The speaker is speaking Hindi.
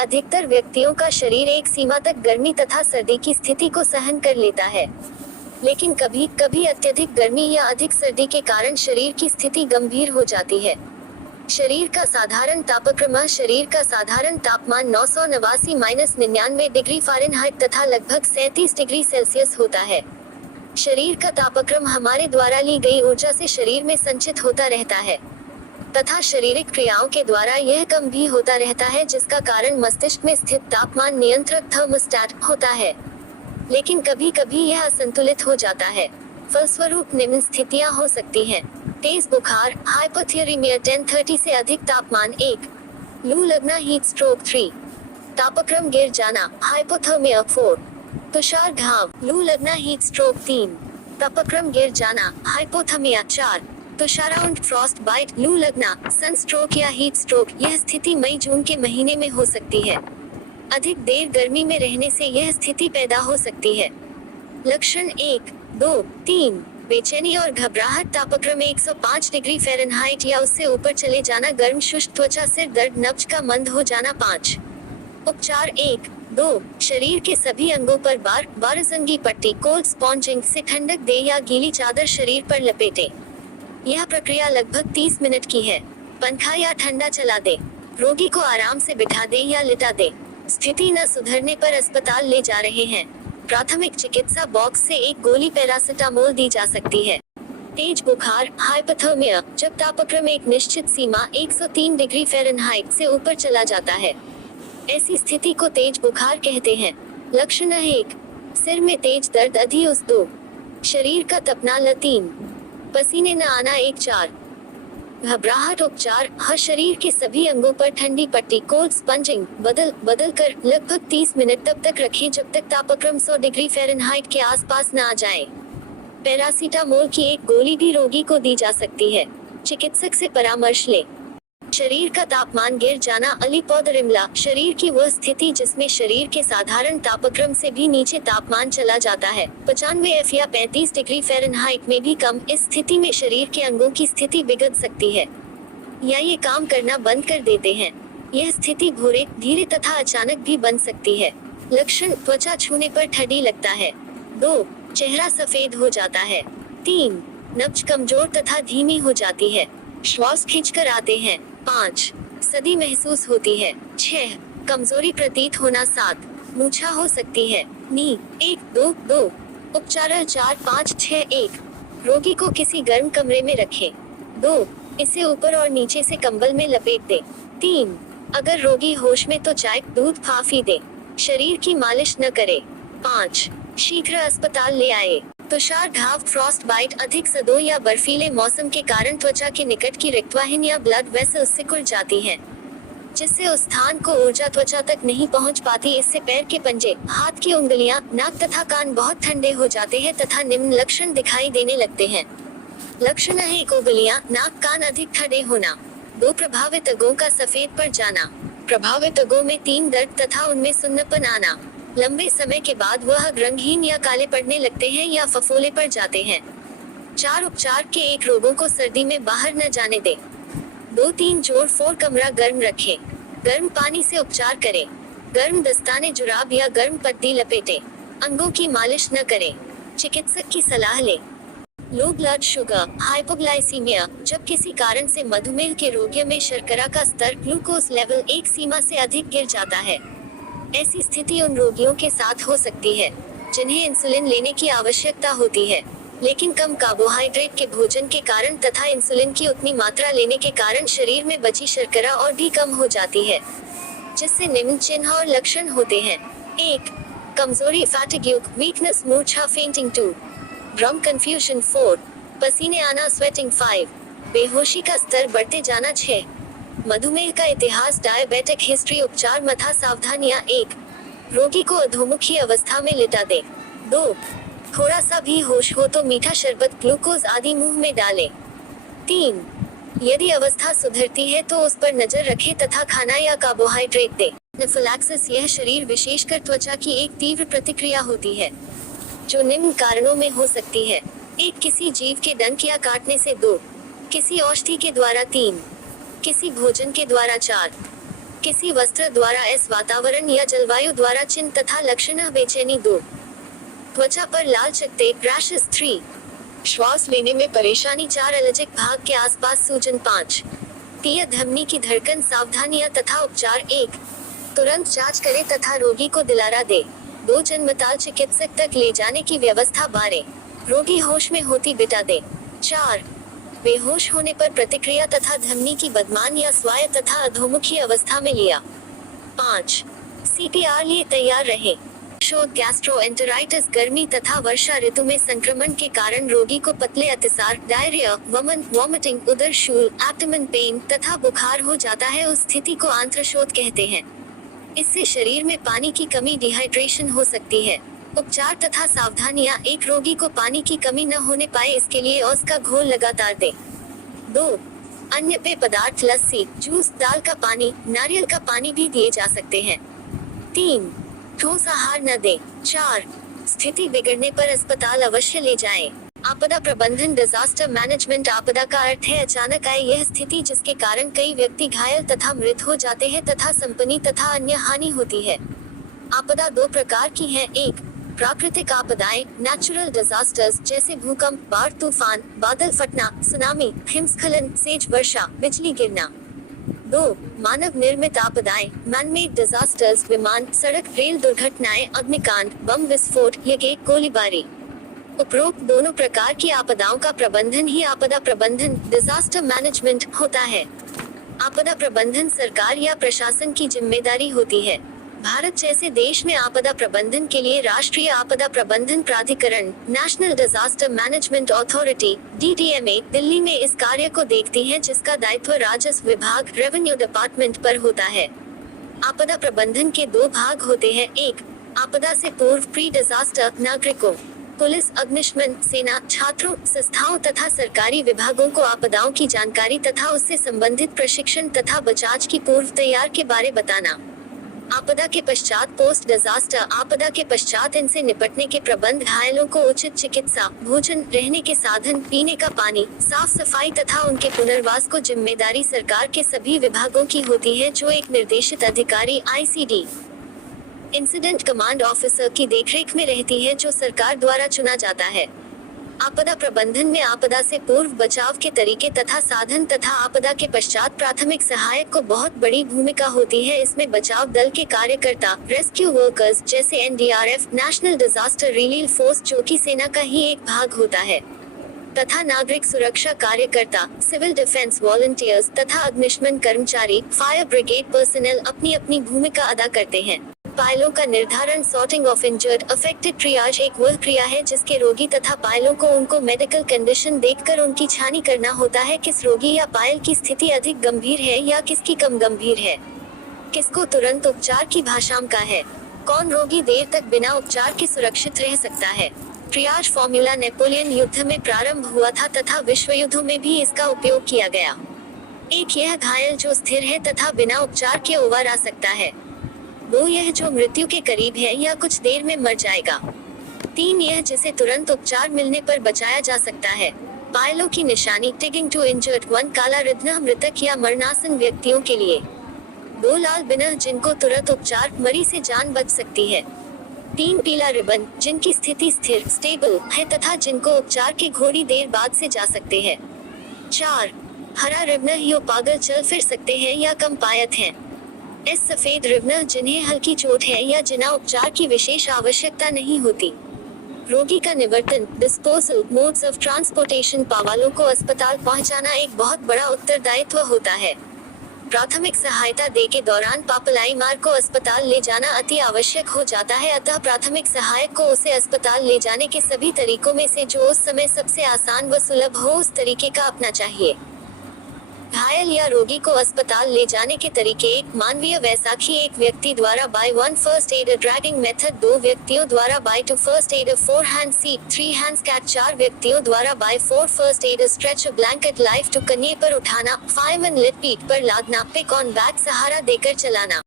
अधिकतर व्यक्तियों का शरीर एक सीमा तक गर्मी तथा सर्दी की स्थिति को सहन कर लेता है, लेकिन कभी कभी अत्यधिक गर्मी या अधिक सर्दी के कारण शरीर की स्थिति गंभीर हो जाती है। शरीर का साधारण तापमान 989-99 डिग्री फ़ारेनहाइट तथा लगभग 37 डिग्री सेल्सियस होता है। शरीर का तापक्रम हमारे द्वारा ली गई ऊर्जा से शरीर में संचित होता रहता है तथा शारीरिक क्रियाओं के द्वारा यह कम भी होता रहता है, जिसका कारण मस्तिष्क में स्थित तापमान नियंत्रक थर्मोस्टेट होता है, लेकिन कभी कभी यह असंतुलित हो जाता है। फलस्वरूप निम्न स्थितियां हो सकती हैं: तेज बुखार, हाइपोथर्मिया 1030 से अधिक तापमान 1, लू लगना हीट स्ट्रोक 3, तापक्रम गिर जाना हाइपोथर्मिया 4, तुषार घाव, लू लगना हीट स्ट्रोक 3, तापक्रम गिर जाना हाइपोथर्मिया 4, तुषाराउंड फ्रॉस्ट बाइट, लू लगना, सनस्ट्रोक या हीट स्ट्रोक। यह स्थिति मई जून के महीने में हो सकती है। अधिक देर गर्मी में रहने से यह स्थिति पैदा हो सकती है। लक्षण 1, 2, 3, बेचैनी और घबराहट, तापक्रम 105 डिग्री फ़ारेनहाइट या उससे ऊपर चले जाना, गर्म शुष्क त्वचा, सिर दर्द, नब्ज का मंद हो जाना। 5 उपचार 1, 2, शरीर के सभी अंगों पर बारजंगी पट्टी कोल्ड स्पॉन्जिंग से ठंडक दे या गीली चादर शरीर पर लपेटे। यह प्रक्रिया लगभग 30 मिनट की है। पंखा या ठंडा चला दे। रोगी को आराम से बिठा दे या लिटा दे। स्थिति न सुधरने पर अस्पताल ले जा रहे हैं। प्राथमिक चिकित्सा बॉक्स से एक गोली पैरासिटामोल दी जा सकती है। तेज बुखार, हाइपोथर्मिया, जब तापक्रम एक निश्चित सीमा 103 डिग्री फ़ारेनहाइट से ऊपर चला जाता है, ऐसी स्थिति को तेज बुखार कहते हैं। लक्षण 1, सिर में तेज दर्द अधिउस 2, शरीर का तपना ल 3, पसीने न आना 1, 4, घबराहट। उपचार, हर शरीर के सभी अंगों पर ठंडी पट्टी कोल्ड स्पंजिंग बदल कर लगभग 30 मिनट तब तक रखें जब तक तापक्रम 100 डिग्री फ़ारेनहाइट के आसपास न आ जाए। पैरासीटामोल की एक गोली भी रोगी को दी जा सकती है। चिकित्सक से परामर्श ले। शरीर का तापमान गिर जाना अलीपौदरिमला, शरीर की वह स्थिति जिसमें शरीर के साधारण तापक्रम से भी नीचे तापमान चला जाता है, 95 या 35 डिग्री फ़ारेनहाइट में भी कम। इस स्थिति में शरीर के अंगों की स्थिति बिगड़ सकती है या ये काम करना बंद कर देते हैं। यह स्थिति भूरे, धीरे तथा अचानक भी बन सकती है। लक्षण, त्वचा छूने पर ठंडी लगता है। 2, चेहरा सफेद हो जाता है। 3, नब्ज कमजोर तथा धीमी हो जाती है। श्वास खींचकर आते हैं। 5, सदी महसूस होती है। 6, कमजोरी प्रतीत होना। 7, मूर्छा हो सकती है। नी 1, 2, 2 उपचार 4, 5, 6। 1, रोगी को किसी गर्म कमरे में रखें। 2, इसे ऊपर और नीचे से कंबल में लपेट दे। 3, अगर रोगी होश में तो चाय दूध फाफी दे। शरीर की मालिश न करे। 5, शीघ्र अस्पताल ले आए। तुषार घाव, फ्रॉस्ट बाइट, अधिक सदों या बर्फीले मौसम के कारण त्वचा के निकट की रिक्तवाहिनी या ब्लड वेसल्स सिकुड़ जाती हैं, जिससे उस स्थान को ऊर्जा त्वचा तक नहीं पहुंच पाती। इससे पैर के पंजे, हाथ की उंगलियां, नाक तथा कान बहुत ठंडे हो जाते हैं तथा निम्न लक्षण दिखाई देने लगते हैं। लक्षण 1, उंगलियां, नाक, कान अधिक ठंडे होना। 2, प्रभावित अंगों का सफेद पड़ जाना। प्रभावित अंगों में 3, दर्द तथा उनमें सुन्नपन आना। लंबे समय के बाद वह रंगहीन या काले पड़ने लगते हैं या फफोले पड़ जाते हैं। 4, उपचार के 1, रोगों को सर्दी में बाहर न जाने दें। 2, 3, जोड़ 4, कमरा गर्म रखें। गर्म पानी से उपचार करें। गर्म दस्ताने, जुराब या गर्म पट्टी लपेटें। अंगों की मालिश न करें। चिकित्सक की सलाह लें। लो ब्लड शुगर, हाइपोग्लाइसीमिया, जब किसी कारण से मधुमेह के रोगियों में शर्करा का स्तर, ग्लूकोज लेवल एक सीमा से अधिक गिर जाता है। ऐसी स्थिति उन रोगियों के साथ हो सकती है जिन्हें इंसुलिन लेने की आवश्यकता होती है, लेकिन कम कार्बोहाइड्रेट के भोजन के कारण तथा इंसुलिन की उतनी मात्रा लेने के कारण शरीर में बची शर्करा और भी कम हो जाती है, जिससे निम्न चिन्ह और लक्षण होते हैं। 1, कमजोरी, फैटिग्यू, वीकनेस, मूर्छा, फेंटिंग। 2, भ्रम, कंफ्यूजन। 4, पसीने आना, स्वेटिंग। 5, बेहोशी का स्तर बढ़ते जाना। 6, मधुमेह का इतिहास, डायबिटिक हिस्ट्री। उपचार मथा सावधानियां। 1, रोगी को अधोमुखी अवस्था में लिटा दे। 2, थोड़ा सा भी होश हो तो मीठा शरबत, ग्लूकोज आदि मुंह में डाले। 3, यदि अवस्था सुधरती है तो उस पर नजर रखे तथा खाना या कार्बोहाइड्रेट दे। एनाफिलैक्सिस, यह शरीर विशेषकर त्वचा की एक तीव्र प्रतिक्रिया होती है जो निम्न कारणों में हो सकती है। 1, किसी जीव के डंक या काटने से। 2, किसी औषधि के द्वारा। 3, किसी भोजन के द्वारा। 4, किसी वस्त्र द्वारा एस वातावरण या जलवायु द्वारा चिन्ह तथा लक्षण बेचैनी 2 त्वचा पर लाल चकत्ते रैशेस 3 श्वास लेने में परेशानी 4 एलर्जिक भाग के आसपास सूजन 5 तीय धमनी की धड़कन सावधानियां तथा उपचार 1 तुरंत जांच करे तथा रोगी को दिलारा दे 2 जन्मताल चिकित्सक तक ले जाने की व्यवस्था 12 रोगी होश में होती बिता दे 4 बेहोश होने पर प्रतिक्रिया तथा धमनी की बदमान या स्वाय तथा अधोमुखी अवस्था में लिया 5 CPR लिए तैयार रहे शोध गैस्ट्रोएंटेराइटिस गर्मी तथा वर्षा ऋतु में संक्रमण के कारण रोगी को पतले अतिसार डायरिया वमन वॉमिटिंग उदर शूल एब्डोमेन पेन तथा बुखार हो जाता है उस स्थिति को आंत्रशोथ कहते हैं। इससे शरीर में पानी की कमी डिहाइड्रेशन हो सकती है। उपचार तथा सावधानियां एक रोगी को पानी की कमी न होने पाए इसके लिए औस का घोल लगातार दे 2 अन्य पेय पदार्थ लस्सी जूस दाल का पानी नारियल का पानी भी दिए जा सकते हैं 3 ठोस आहार न दे 4 स्थिति बिगड़ने पर अस्पताल अवश्य ले जाएं। आपदा प्रबंधन डिजास्टर मैनेजमेंट आपदा का अर्थ है अचानक आए यह स्थिति जिसके कारण कई व्यक्ति घायल तथा मृत हो जाते हैं तथा संपत्ति तथा अन्य हानि होती है। आपदा 2 प्रकार की हैं 1 प्राकृतिक आपदाएं नेचुरल डिजास्टर्स जैसे भूकंप बाढ़ तूफान बादल फटना सुनामी हिमस्खलन सेज वर्षा बिजली गिरना 2 मानव निर्मित आपदाएं मैनमेड डिजास्टर्स विमान सड़क रेल दुर्घटनाएं अग्निकांड बम विस्फोट यज्ञ गोलीबारी। उपरोक्त दोनों प्रकार की आपदाओं का प्रबंधन ही आपदा प्रबंधन डिजास्टर मैनेजमेंट होता है। आपदा प्रबंधन सरकार या प्रशासन की जिम्मेदारी होती है। भारत जैसे देश में आपदा प्रबंधन के लिए राष्ट्रीय आपदा प्रबंधन प्राधिकरण national disaster management authority DDMA Delhi में इस कार्य को देखती है जिसका दायित्व राजस्व विभाग रेवेन्यू डिपार्टमेंट पर होता है। आपदा प्रबंधन के 2 भाग होते हैं 1 आपदा से पूर्व प्री डिजास्टर नागरिकों पुलिस अग्निशमन सेना छात्रों संस्थाओं तथा सरकारी विभागों को आपदाओं की जानकारी तथा उससे संबंधित प्रशिक्षण तथा बचाव की पूर्व तैयार के बारे बताना। आपदा के पश्चात पोस्ट डिजास्टर आपदा के पश्चात इनसे निपटने के प्रबंध घायलों को उचित चिकित्सा भोजन रहने के साधन पीने का पानी साफ सफाई तथा उनके पुनर्वास को जिम्मेदारी सरकार के सभी विभागों की होती है जो एक निर्देशित अधिकारी ICD इंसिडेंट कमांड ऑफिसर की देखरेख में रहती है जो सरकार द्वारा चुना जाता है। आपदा प्रबंधन में आपदा से पूर्व बचाव के तरीके तथा साधन तथा आपदा के पश्चात प्राथमिक सहायक को बहुत बड़ी भूमिका होती है। इसमें बचाव दल के कार्यकर्ता रेस्क्यू वर्कर्स जैसे NDRF national disaster relief force जो कि सेना का ही एक भाग होता है तथा नागरिक सुरक्षा कार्यकर्ता सिविल डिफेंस वॉलंटियर्स तथा अग्निशमन कर्मचारी फायर ब्रिगेड पर्सनल अपनी अपनी भूमिका अदा करते हैं। पायलों का निर्धारण सॉर्टिंग ऑफ इंजर्ड अफेक्टेड ट्रियाज एक वह क्रिया है जिसके रोगी तथा पायलों को उनको मेडिकल कंडीशन देखकर उनकी छानी करना होता है किस रोगी या पायल की स्थिति अधिक गंभीर है या किसकी कम गंभीर है, किसको तुरंत उपचार की भाषा का है, कौन रोगी देर तक बिना उपचार के सुरक्षित रह सकता है। ट्रियाज फॉर्मूला नेपोलियन युद्ध में प्रारंभ हुआ था तथा विश्व युद्धों में भी इसका उपयोग किया गया। 1 यह घायल जो स्थिर है तथा बिना उपचार के उबार आ सकता है। 2 यह जो मृत्यु के करीब है या कुछ देर में मर जाएगा। 3 यह जिसे तुरंत उपचार मिलने पर बचाया जा सकता है। पायलों की निशानी टिगिंग टू इंजर्ड 1 काला रिद्ना मृतक या मरणासन व्यक्तियों के लिए 2 लाल बिना जिनको तुरंत उपचार मरी से जान बच सकती है। 3 पीला रिबन जिनकी स्थिति स्थिर स्टेबल है तथा जिनको उपचार के घोड़ी देर बाद से जा सकते हैं। 4 हरा रिबन यो पागल चल फिर सकते हैं या कम पायत हैं। इस सफेद रिबन जिन्हें हल्की चोट है या जिन्हें उपचार की विशेष आवश्यकता नहीं होती। रोगी का निवर्तन डिस्पोजल मोड्स ऑफ ट्रांसपोर्टेशन पावालों को अस्पताल पहुंचाना एक बहुत बड़ा उत्तरदायित्व होता है। प्राथमिक सहायता दे के दौरान पापलाई मार को अस्पताल ले जाना अति आवश्यक हो जाता है, अतः प्राथमिक सहायक को उसे अस्पताल ले जाने के सभी तरीकों में से जो उस समय सबसे आसान व सुलभ हो उस तरीके का अपना चाहिए। घायल या रोगी को अस्पताल ले जाने के तरीके 1 मानवीय वैसाखी एक व्यक्ति द्वारा by 1 first aid dragging method 2 व्यक्तियों द्वारा by 2 first aid 4 hand seat 3 hands कैट 4 व्यक्तियों द्वारा by 4 first aid stretch blanket lift टू कन्ये पर उठाना फायरमैन लिट पीठ पर लादना पिक ऑन बैक सहारा देकर चलाना।